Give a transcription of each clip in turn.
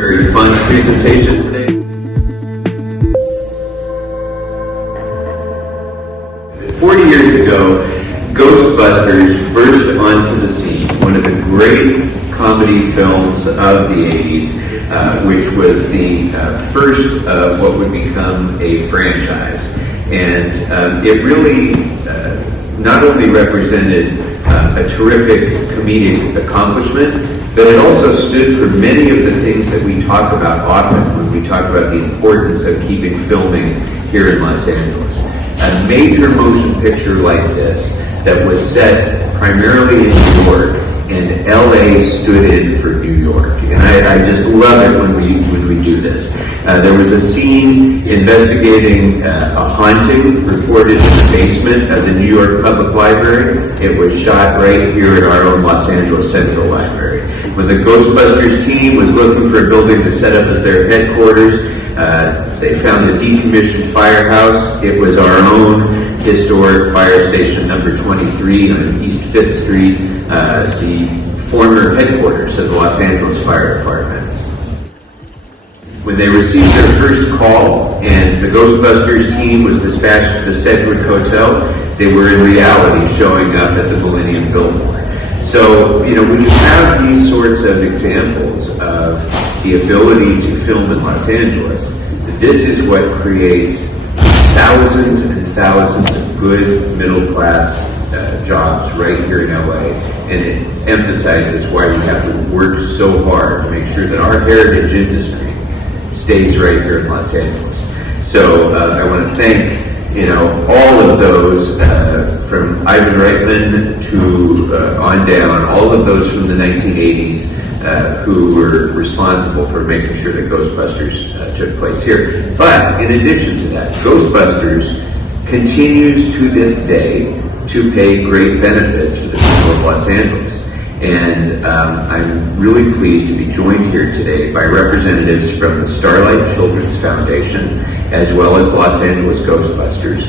Very fun presentation today. 40 years ago, Ghostbusters burst onto the scene, one of the great comedy films of the 80s, which was the first of what would become a franchise. And it really not only represented a terrific comedic accomplishment, but it also stood for many of the things that we talk about often when we talk about the importance of keeping filming here in Los Angeles. A major motion picture like this that was set primarily in New York, and LA stood in for New York. And I just love it when we do this. There was a scene investigating a haunting reported in the basement of the New York Public Library. It was shot right here at our own Los Angeles Central Library. When the Ghostbusters team was looking for a building to set up as their headquarters, they found the decommissioned firehouse. It was our own historic fire station number 23 on East 5th Street, the former headquarters of the Los Angeles Fire Department. When they received their first call and the Ghostbusters team was dispatched to the Sedgwick Hotel, they were in reality showing up at the Millennium Billboard. So, when you have these sorts of examples of the ability to film in Los Angeles, this is what creates thousands and thousands of good middle-class jobs right here in LA, and it emphasizes why we have to work so hard to make sure that our heritage industry stays right here in Los Angeles. So I want to thank all of those from Ivan Reitman to on down, all of those from the 1980s who were responsible for making sure that Ghostbusters took place here. But in addition to that, Ghostbusters continues to this day to pay great benefits for the people of Los Angeles. And I'm really pleased to be joined here today by representatives from the Starlight Children's Foundation, as well as Los Angeles Ghostbusters.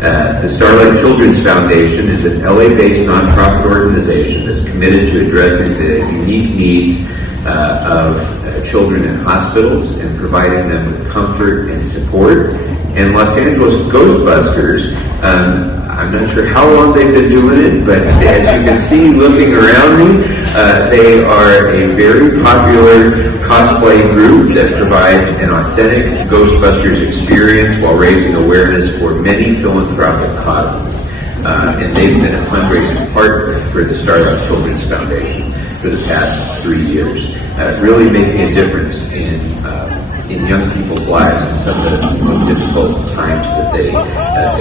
The Starlight Children's Foundation is an LA-based nonprofit organization that's committed to addressing the unique needs of children in hospitals and providing them with comfort and support. And Los Angeles Ghostbusters, I'm not sure how long they've been doing it, but as you can see looking around me, they are a very popular cosplay group that provides an authentic Ghostbusters experience while raising awareness for many philanthropic causes. And they've been a fundraising partner for the Starlight Children's Foundation for the past 3 years, really making a difference in young people's lives in some of the most difficult times that they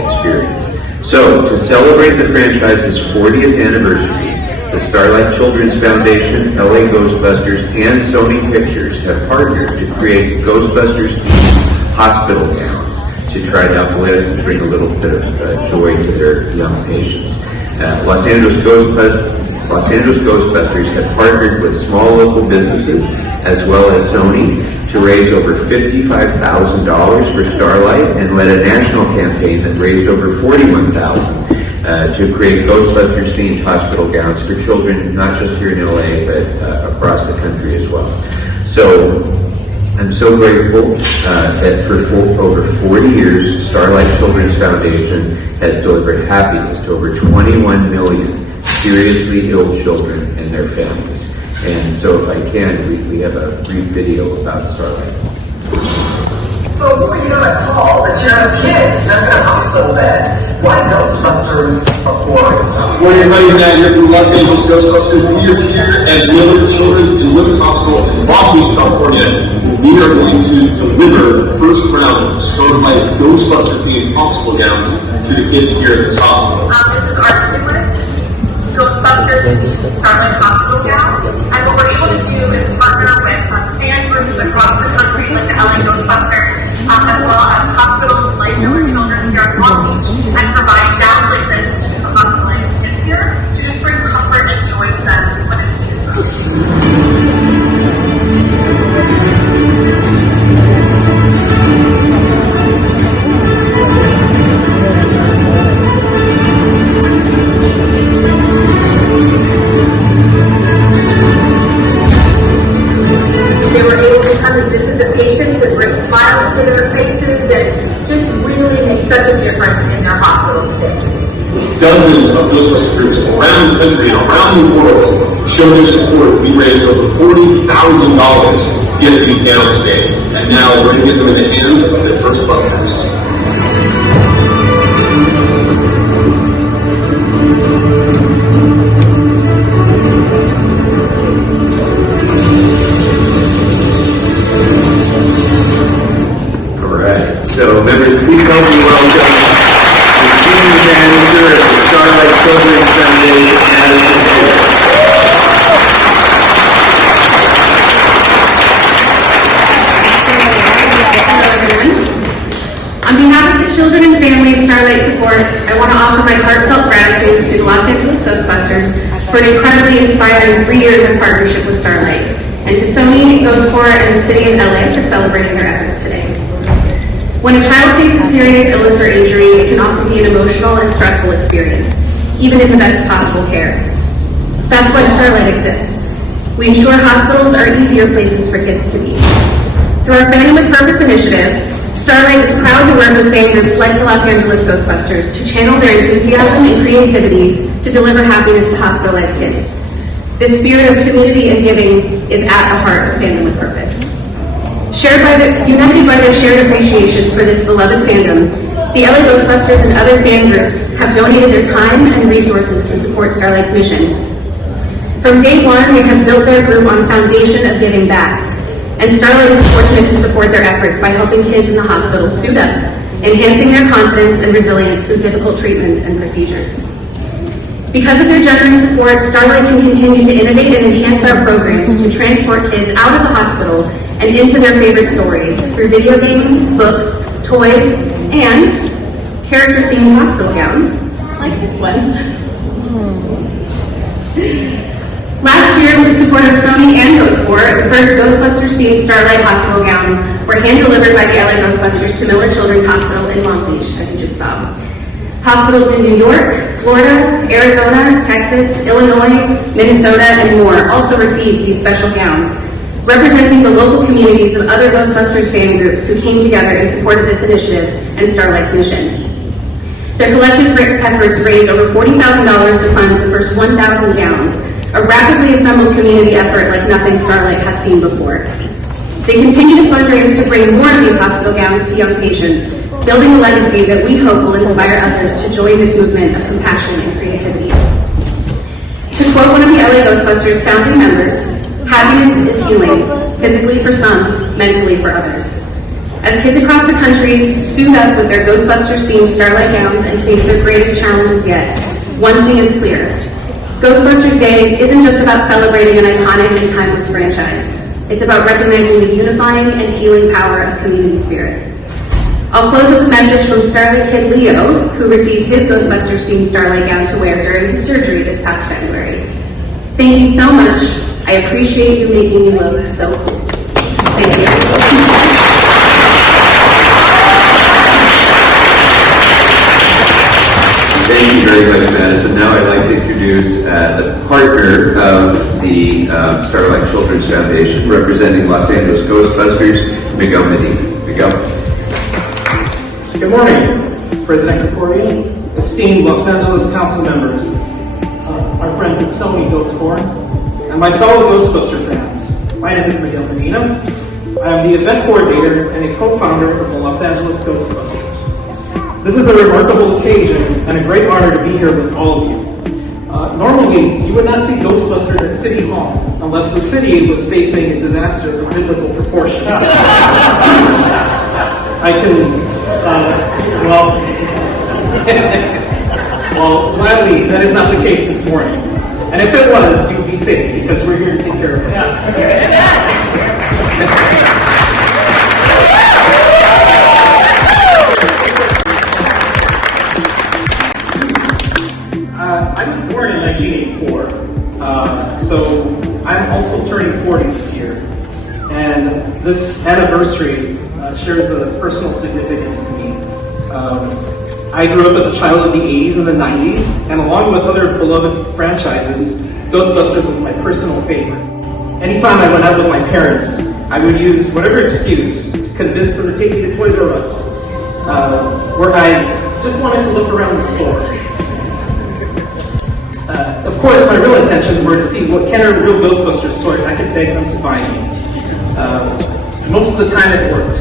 experience. So, to celebrate the franchise's 40th anniversary, the Starlight Children's Foundation, LA Ghostbusters, and Sony Pictures have partnered to create Ghostbusters-themed hospital gowns to try to uplift and bring a little bit of joy to their young patients. Los Angeles Ghostbusters have partnered with small local businesses as well as Sony to raise over $55,000 for Starlight and led a national campaign that raised over $41,000 to create Ghostbusters-themed hospital gowns for children, not just here in LA, but across the country as well. So I'm so grateful that for over 40 years, Starlight Children's Foundation has delivered happiness to over 21 million seriously ill children and their families. And so if I can, we have a brief video about Starlight. So before you got a call that you have kids in a hospital bed, why Ghostbusters, of course? We're inviting that here from Los Angeles Ghostbusters. We are here at Miller Children's and Women's Hospital in Long Beach, California. We are going to deliver the first round of Starlight Ghostbuster-themed hospital gowns to the kids here at this hospital. This is our newest Ghostbusters Starlight hospital gown, and what we're able to do is partner with fan groups across the country, like the LA Ghostbusters, as well as hospitals like Miller Children's here in Long Beach, and provide gowns like this to the hospitalized kids here to just bring comfort and joy to them when it's needed most. They were able to come to visit the patients and bring smiles to their faces and just really make such a difference in their hospital stay. Dozens of Ghostbusters groups around the country and around the world show their support. We raised over $40,000 to get these gowns made, and now we're going to get them in the hands of the first busters. So, members, please help me welcome the senior manager of the Starlight Children's Foundation, Madison Taylor. Hello, everyone. On behalf of the children and families Starlight supports, I want to offer my heartfelt gratitude to the Los Angeles Ghostbusters for an incredibly inspiring 3 years of partnership with Starlight, and to Sony, Ghost Corps, and the City of LA for celebrating their efforts today. When a child faces serious illness or injury, it can often be an emotional and stressful experience, even in the best possible care. That's why Starlight exists. We ensure hospitals are easier places for kids to be. Through our Family with Purpose initiative, Starlight is proud to work with fan groups like the Los Angeles Ghostbusters to channel their enthusiasm and creativity to deliver happiness to hospitalized kids. This spirit of community and giving is at the heart of Family with Purpose. United by their shared appreciation for this beloved fandom, the LA Ghostbusters and other fan groups have donated their time and resources to support Starlight's mission. From day one, they have built their group on a foundation of giving back, and Starlight is fortunate to support their efforts by helping kids in the hospital suit up, enhancing their confidence and resilience through difficult treatments and procedures. Because of their generous support, Starlight can continue to innovate and enhance our programs to transport kids out of the hospital and into their favorite stories through video games, books, toys, and character-themed hospital gowns, like this one. Last year, with the support of Sony and Ghost Corps, the first Ghostbusters-themed Starlight hospital gowns were hand-delivered by the LA Ghostbusters to Miller Children's Hospital in Long Beach, as you just saw. Hospitals in New York, Florida, Arizona, Texas, Illinois, Minnesota, and more also received these special gowns, representing the local communities of other Ghostbusters fan groups who came together in support of this initiative and Starlight's mission. Their collective efforts raised over $40,000 to fund the first 1,000 gowns, a rapidly assembled community effort like nothing Starlight has seen before. They continue to fundraise to bring more of these hospital gowns to young patients, building a legacy that we hope will inspire others to join this movement of compassion and creativity. To quote one of the LA Ghostbusters founding members, "Happiness is healing, physically for some, mentally for others." As kids across the country suit up with their Ghostbusters-themed Starlight gowns and face their greatest challenges yet, one thing is clear. Ghostbusters Day isn't just about celebrating an iconic and timeless franchise. It's about recognizing the unifying and healing power of community spirit. I'll close with a message from Starlight kid Leo, who received his Ghostbusters-themed Starlight gown to wear during his surgery this past February. Thank you so much. I appreciate you making me look so cool. Thank you. Thank you very much, Madison. Now I'd like to introduce the partner of the Starlight Children's Foundation, representing Los Angeles Ghostbusters, Miguel Medina. Miguel. Good morning, President Corey, esteemed Los Angeles Council members, our friends at Sony Ghost Corps, and my fellow Ghostbuster fans. My name is Miguel Medina. I am the event coordinator and a co-founder of the Los Angeles Ghostbusters. This is a remarkable occasion and a great honor to be here with all of you. Normally, you would not see Ghostbusters at City Hall unless the city was facing a disaster of biblical proportions. I can, well, gladly, that is not the case this morning. And if it was, you'd be safe because we're here to take care of it. I was born in 1984, so I'm also turning 40 this year. And this anniversary shares a personal significance to me. I grew up as a child of the 80s and the 90s, and along with other beloved franchises, Ghostbusters was my personal favorite. Anytime I went out with my parents, I would use whatever excuse to convince them to take me to Toys R Us, where I just wanted to look around the store. Of course, my real intentions were to see what kind of real Ghostbusters toys I could beg them to buy me. Most of the time it worked.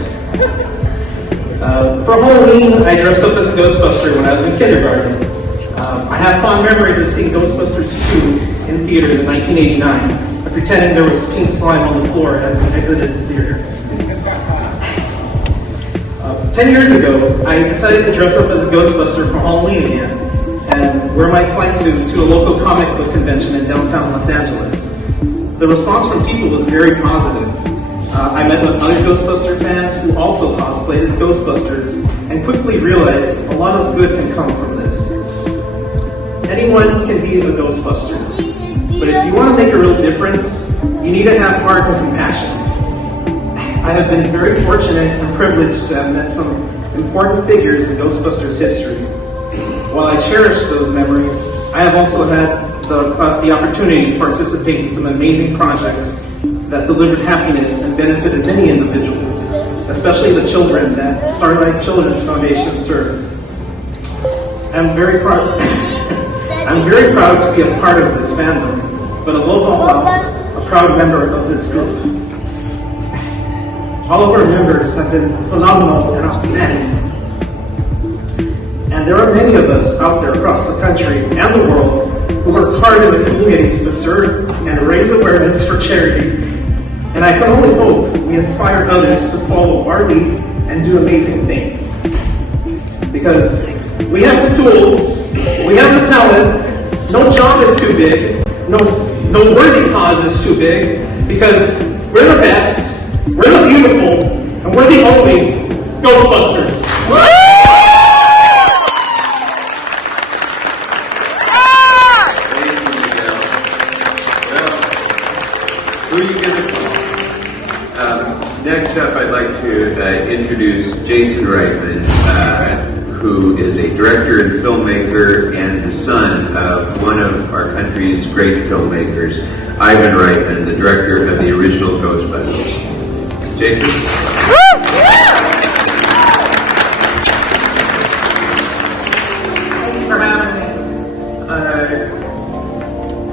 For Halloween, I dressed up as a Ghostbuster when I was in kindergarten. I have fond memories of seeing Ghostbusters 2 in theaters in 1989, pretending there was pink slime on the floor as we exited the theater. 10 years ago, I decided to dress up as a Ghostbuster for Halloween again, and wear my flight suit to a local comic book convention in downtown Los Angeles. The response from people was very positive. I met with other Ghostbuster fans who also cosplayed as Ghostbusters, and quickly realized a lot of good can come from this. Anyone can be a Ghostbuster, but if you want to make a real difference, you need to have heart and compassion. I have been very fortunate and privileged to have met some important figures in Ghostbusters history. While I cherish those memories, I have also had the opportunity to participate in some amazing projects that delivered happiness and benefited many individuals, especially the children that Starlight Children's Foundation serves. I'm very proud to be a part of this fandom, but above all else, a proud member of this group. All of our members have been phenomenal and outstanding. And there are many of us out there across the country and the world who work hard in the communities to serve and raise awareness for charity. And I can only hope we inspire others to follow our lead and do amazing things. Because we have the tools, we have the talent, no job is too big, no worthy cause is too big, because we're the best, we're the beautiful, and we're the only Ghostbusters. Next up, I'd like to introduce Jason Reitman, who is a director and filmmaker and the son of one of our country's great filmmakers, Ivan Reitman, the director of the original Ghostbusters. Jason? Thank you for having me.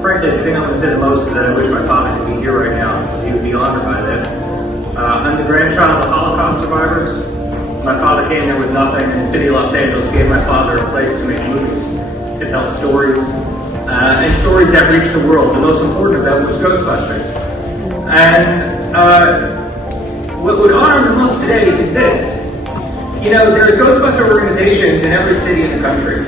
Frankly, the thing I'm going to say the most is that I wish my father could be here right now, because he would be honored by this. I'm the grandchild of Holocaust survivors. My father came here with nothing, and the city of Los Angeles gave my father a place to make movies, to tell stories, and stories that reach the world. The most important of them was Ghostbusters. And what would honor me most today is this. You know, there's Ghostbuster organizations in every city in the country.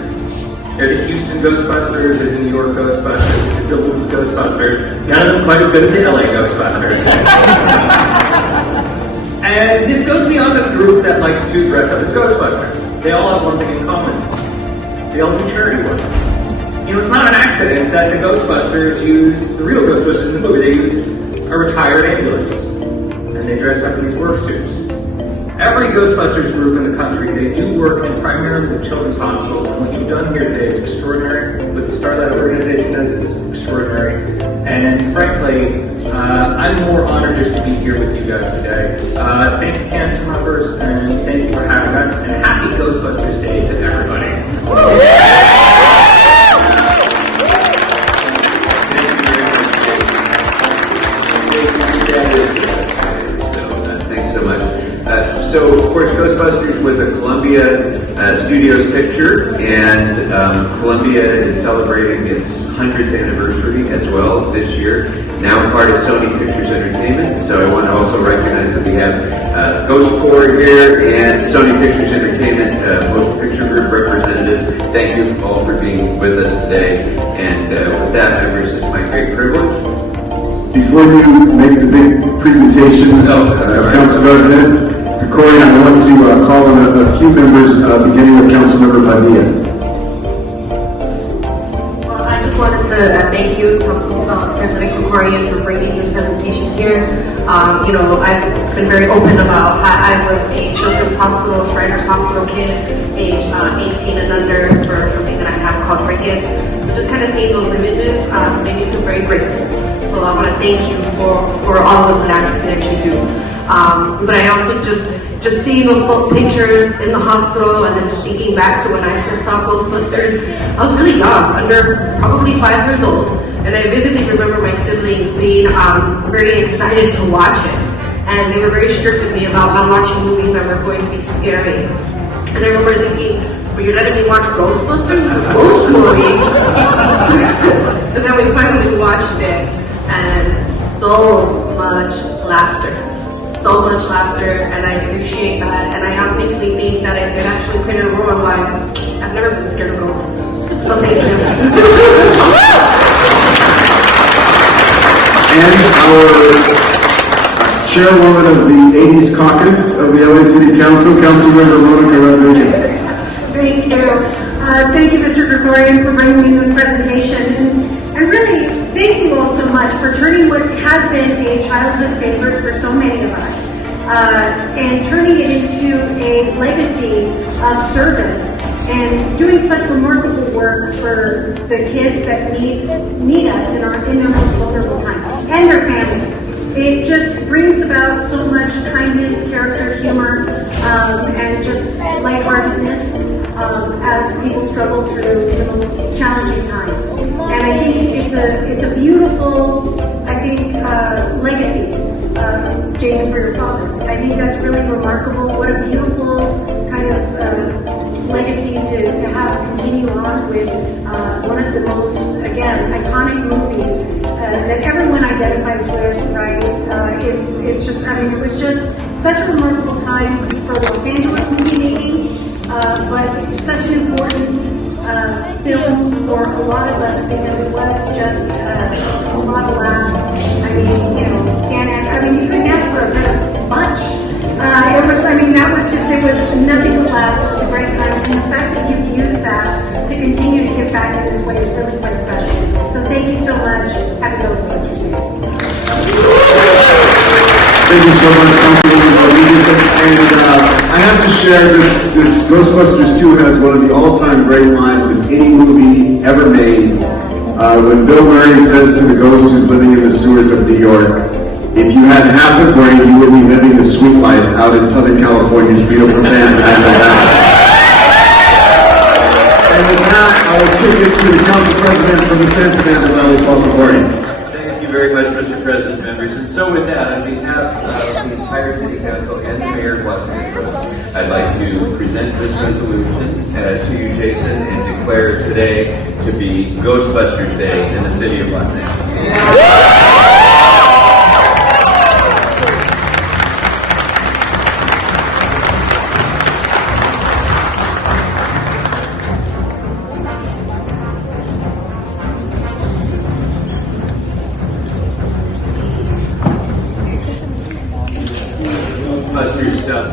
There's the Houston Ghostbusters, there's the New York Ghostbusters, there's the Duluth Ghostbusters. None of them quite as good as the LA Ghostbusters. And this goes beyond a group that likes to dress up as Ghostbusters. They all have one thing in common. They all do charity work. You know, it's not an accident that the Ghostbusters use, the real Ghostbusters in the movie, they use a retired ambulance. And they dress up in these work suits. Every Ghostbusters group in the country, they do work in primarily with children's hospitals, and what you've done here today is extraordinary. What the Starlight organization does is extraordinary. And frankly, I'm more honored just to be here with you guys today. Thank you, Cancer Members, and thank you for having us, and happy Ghostbusters Day to everybody. So, of course, Ghostbusters was a Columbia Studios picture, and Columbia is celebrating its 100th anniversary as well this year, now part of Sony Pictures Entertainment. So I want to also recognize that we have Ghost Corps here and Sony Pictures Entertainment Motion Picture Group representatives. Thank you all for being with us today. And with that, members, it's my great privilege. Before you make the big presentation, Council President, Corey, I want to call on a few members, beginning with Councilmember Padilla. Well, I just wanted to thank you, President Krikorian, for bringing this presentation here. You know, I've been very open about how I was a children's hospital, Shriners Hospital kid, age 18 and under, for something that I have called rickets. So just kind of seeing those images made me feel very grateful. So I want to thank you for all of those actions that you do. But I also just seeing those folks' pictures in the hospital, and then just thinking back to when I first saw Ghostbusters. I was really young, under probably 5 years old, and I vividly remember my siblings being very excited to watch it. And they were very strict with me about not watching movies that were going to be scary. And I remember thinking, well, you're letting me watch Ghostbusters? It's a ghost movie. And then we finally watched it, and so much laughter. So much laughter, and I appreciate that. And I obviously think that it actually played a role in why I've never been scared of ghosts. So thank you. And our chairwoman of the 80s caucus of the LA City Council, Councilmember Monica Rodriguez. Thank you. Thank you, Mr. Gregorian, for bringing me this presentation. And really, thank you all so much for turning what has been a childhood favorite for so many of us and turning it into a legacy of service and doing such remarkable work for the kids that need us in their most vulnerable time and their families. It just brings about so much kindness, character, humor, and just lightheartedness as people struggle through the most challenging times. And I think it's a beautiful, legacy, Jason, for your father. I think that's really remarkable. What a beautiful kind of legacy to have continue on with one of the most, again, iconic movies that everyone identifies with, right? It's just, it was just such a remarkable time for Los Angeles movie making, but such an important film for a lot of us because it was just a lot of laughs. I mean, you couldn't ask for a better bunch. It was nothing but laughs. It was a great time. And the fact that you've used that to continue to give back in this way is really quite special. So thank you so much. Happy Ghostbusters Day. Thank you so much, Councilwoman Rodriguez. And I have to share this Ghostbusters 2 has one of the all-time great lines in any movie ever made. When Bill Murray says to the ghost who's living in the sewers of New York, if you had half a brain, you would be living the sweet life out in Southern California's beautiful San Fernando. And with that, I will kick it to the Council President from the San Fernando Valley, Paul Gregorian. Thank you very much, Mr. President, members. And so with that, on behalf of the entire City Council and the Mayor of Los Angeles, I'd like to present this resolution to you, Jason, and declare today to be Ghostbusters Day in the City of Los Angeles. Ghostbusters stuff.